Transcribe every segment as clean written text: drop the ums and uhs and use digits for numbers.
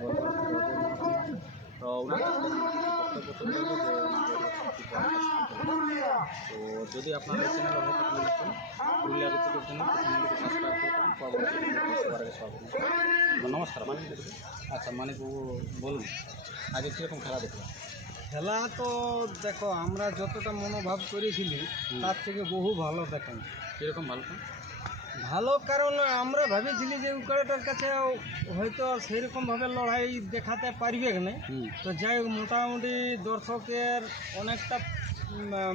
বড় বড় তো ওনার কাছ থেকে বক্তব্য তুলে ধরবো যে তো যদি আপনারা এই চ্যানেল অনেক পুরুলিয়া ঋতুকের জন্য চ্যানেলটিকে সাবস্ক্রাইব করবেন পরবর্তী সবার আগে সব নমস্কার মানিক আচ্ছা মানিকবাবু বলুন আগে কীরকম খেলা দেখলাম? খেলা তো দেখো আমরা যতটা মনোভাব করেছিলি তার থেকে বহু ভালো দেখেন। কীরকম ভালো? ভালো কারণ আমরা ভেবেছিলি যে উকাড়াটার কাছে হয়তো সেরকমভাবে লড়াই দেখাতে পারবে না, তো যাই হোক মোটামুটি দর্শকের অনেকটা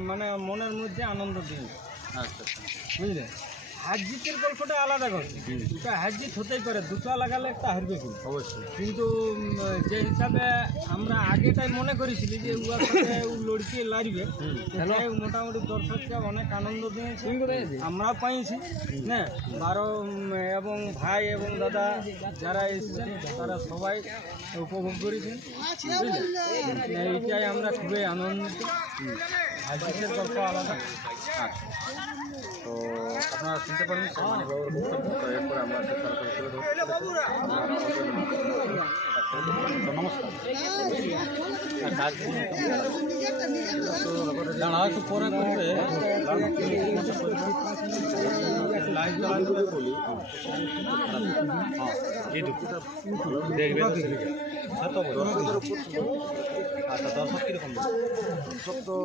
মানে মনের মধ্যে আনন্দ দিয়েছে। আচ্ছা আচ্ছা বুঝলে, হার জিতের গল্পটা আলাদা কথা, এটা হার জিত হতেই পারে, দুটো লাগালে একটা হারবে কিন্তু অবশ্যই, কিন্তু যে হিসাবে আমরা আগেটাই মনে করেছিলি যে উয়ার সাথে লড়কে লাড়বে, মোটামুটি দর্শককে অনেক আনন্দ দিয়েছে, আমরাও পাইছি না। আরও এবং ভাই এবং দাদা যারা এসেছেন তারা সবাই উপভোগ করেছেন, এইটাই আমরা খুবই আনন্দিত। হাজির গল্প আলাদা। তো আপনারা শুনতে পারেন মানিকবাবুর বক্তব্য, তো এরপরে আমরা সরাসরি তুলে ধরবো। তো নমস্কার, দাঁড়া একটু পরে করবে লাইভ বলি দেখবে আচ্ছা দর্শক কীরকম? দর্শক তো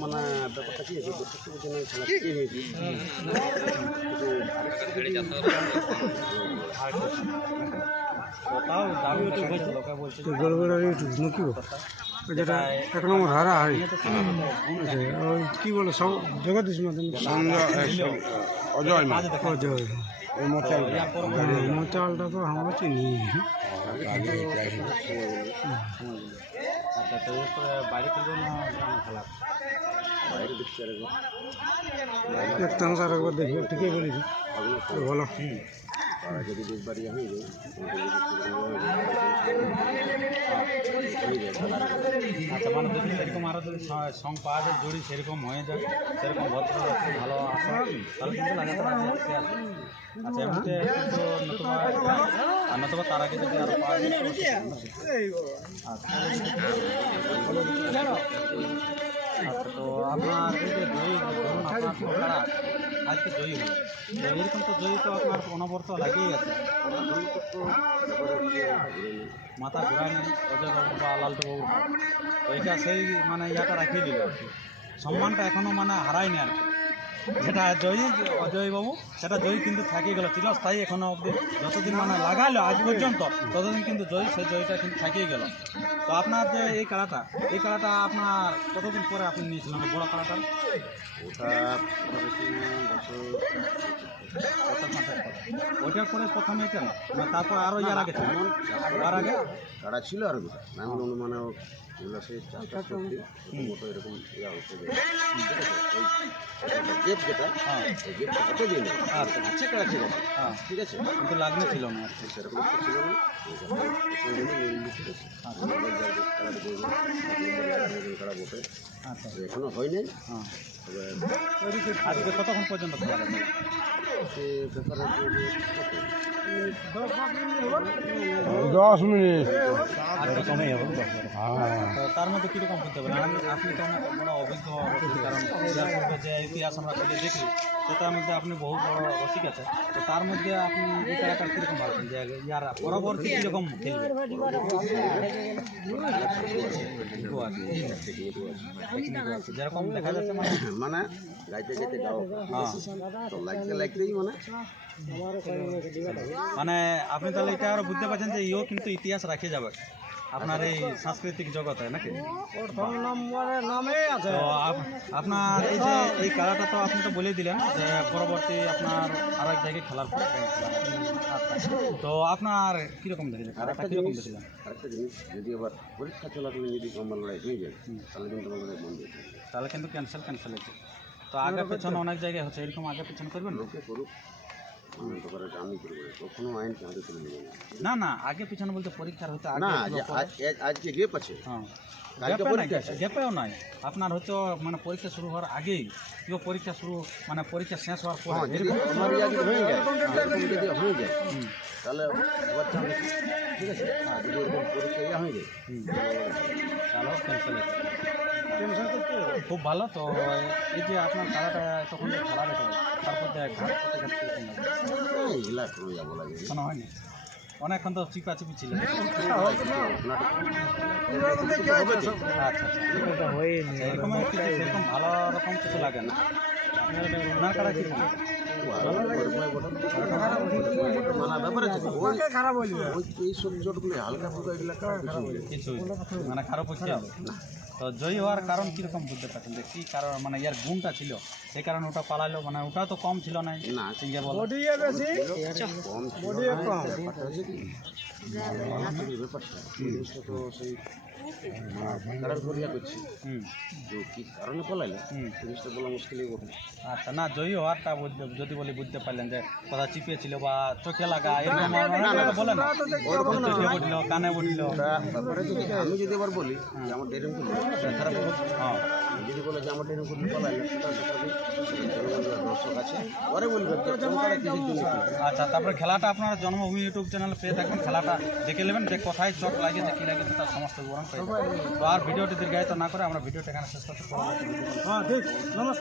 মানে ব্যাপারটা কী হয়েছে, দর্শক জন্য খেলা কী হয়েছে তাও দাবি তো হয়েছে, লোকে বলছে যেটা এক নম্বর হারা হয় ওই কী বলে সব জগদীশ মাদন অজয় না অজয় মোচালটা তো আমরা চিনি। আচ্ছা তো এরপরে বাইরে খেলবে না গ্রামে খেলা? বাইরে দেখছি দেখতাম স্যার একবার দেখবে, ঠিকই বলেছি বলো। যদি দেখবারই হয়ে যায় আচ্ছা মানে যদি সেরকম আরও যদি সং পাওয়া যায় জড়ি সেরকম হয়ে যায়, সেরকম ভদ্র ভালো আসে তাহলে কিন্তু লাগাতে পারে। আচ্ছা এমনিতে কিন্তু নতুবা আর নতুবা তার আগে যদি আরও পাওয়া যায় আচ্ছা তো আপনার এই যে জয়ী ধরুন আপনার খেলা আজকে জয়ী হলো, তো এরকম তো জয়ী তো আপনার অনবরত লাগিয়েই আছে, মাথা ঘুরায় নেই অজয়বাবু বা লালটুবাবু, তো এটা সেই মানে ইয়াটা রাখিয়ে দিল আর কি, সম্মানটা এখনও মানে হারায়নি আর কি। যেটা জয়ী অজয়বাবু সেটা জয়ী কিন্তু থাকিয়ে গেল চিরস্থায়ী, এখনও অবধি যতদিন মানে লাগাইলো আজ পর্যন্ত ততদিন কিন্তু জয়ী, সেই জয়ীটা কিন্তু থাকিয়ে গেল। তো আপনার যে এই খেলাটা আপনার কতদিন পরে আপনি নিয়েছিলেন বড় খেলাটা? ওইটার পরে প্রথম এটা না, তারপর আরও ইয়ার আগে ছিল, আর আগে কারা ছিল আর দুটা আমি অনুমানে এগুলো সেই চারটা মতো এরকম ইয়া হচ্ছে গেট যেটা এই গেটটা হতে দিন আচ্ছা আছে কারা ছিল ঠিক আছে, কিন্তু লাগলে ছিল না আর কি, সেরকম একটা ছিল না কারা বসে আচ্ছা এখনো হয় নাই। হ্যাঁ তবে আজকে কতক্ষণ পর্যন্ত খেলা গেছে? সে ব্যাপারে 10 মিনিট আর তো কমেই হবে, তো তার মধ্যে কীরকম করতে পারেন আপনি তো অনেক বড় অভিজ্ঞ, কারণ যে ইতিহাস আমরা খুলে দেখি সেটার মধ্যে আপনি বহু বড় রসিক আছে, তো তার মধ্যে আপনি এই খেলাটা কীরকম ভাবছেন যে ইয়ার পরবর্তী কীরকম খেলবে? যেরকম দেখা যাচ্ছে মানে গাইতে গাইতে গাও তো লাগতেই মানে আপনি তাহলে এটা আরও বুঝতে পারছেন যে ইও কিন্তু ইতিহাস রাখে যাবে আপনার এই সাংস্কৃতিক জগতে নাকি? তো আপনার এই যে এই খেলাটা তো আপনি তো বলে দিলেন যে পরবর্তী আপনার আর এক জায়গায় খেলার পর তো আপনার কীরকম দেখেছেন খেলাটা, কীরকম দেখেছিলেন? আরেকটা জিনিস, যদি আবার পরীক্ষা চলাকালীন যদি কম্বল লড়াই হয়ে যায় তাহলে কিন্তু আমাদের বন্ধ হয়ে যাবে, তাহলে কিন্তু ক্যান্সেল হচ্ছে। তো আগে পেছনে অনেক জায়গায় হচ্ছে, এরকম আগে পেছনে করবেন লোকে করুক আমি করবো, কখনো আইনকে হাতে তুলে নেবে না না আগে পিছনে বলতে পরীক্ষার হতে না। আগে আজকে গেপ আছে, হ্যাঁ কালকে পরীক্ষা আছে, গ্যাপেও নয় আপনার হয়তো মানে পরীক্ষা শুরু হওয়ার আগেই কেউ পরীক্ষা শুরু মানে পরীক্ষা শেষ হওয়ার পরে যদি আমার যদি হয়ে যায় তাহলে এবার চান দেখি। ঠিক আছে, আর যদি এরকম পরীক্ষা ইয়ে হয়ে যায় তাহলেও ক্যান্সেল খুব ভালো। তো এই যে আপনার খেলাটা তখন যে খেলা দেখে তারপর ঘাট প্রতিঘাত কিরকম লাগে? এগুলা কোনো যাবো লাগে শোনা হয়নি অনেকক্ষণ তো চিপাচিপি ছিল। আচ্ছা এরকম সেরকম ভালো রকম কিছু লাগে না। আপনার কারা কি মানা ব্যাপার আছে ওই এইসব জটগুলো হালকা ফুলকা এগুলা কিছু মানে খারাপ হচ্ছে না। তো জয়ী হওয়ার কারণ কীরকম বুঝতে পারছেন যে কী কারণ মানে ইয়ার গুণটা ছিল সেই কারণে ওটা পালাইলো, মানে ওটা তো কম ছিল না না সিঙ্গে বল কম ব্যাপারটা হচ্ছে কি ব্যাপারটা জিনিসটা তো সেই কারার করিয়া করছি তো কী কারণে পলাইলে জিনিসটা বলা মুশকিলই বটে। আচ্ছা না জয়ী হওয়ারটা যদি বলি বুঝতে পারলেন যে কথা চিপিয়েছিল বা চোখে লাগা এরকম বলেন চোখে বটিল কানে বটিল ব্যাপারে যদি আমি যদি আবার বলি যে আমার ডেরিং করলে খারাপ হবে, হ্যাঁ যদি বলে যে আমার ডেরিং করলে পলাইলে সেটা দর্শক আছে পরে বলবে যে তোমরা কিসের জন্য কি? আচ্ছা তারপরে খেলাটা আপনার জন্মভূমি ইউটিউব চ্যানেলে পেয়ে থাকবেন, খেলাটা দেখে নেবেন যে কোথায় চোট লাগেছে কী লাগেছে তার সমস্ত বিবরণ পেয়ে যাবেন। তো আর ভিডিওটি দীর্ঘায়িত না করে আমরা ভিডিওটা এখানে শেষ করতে পারবো।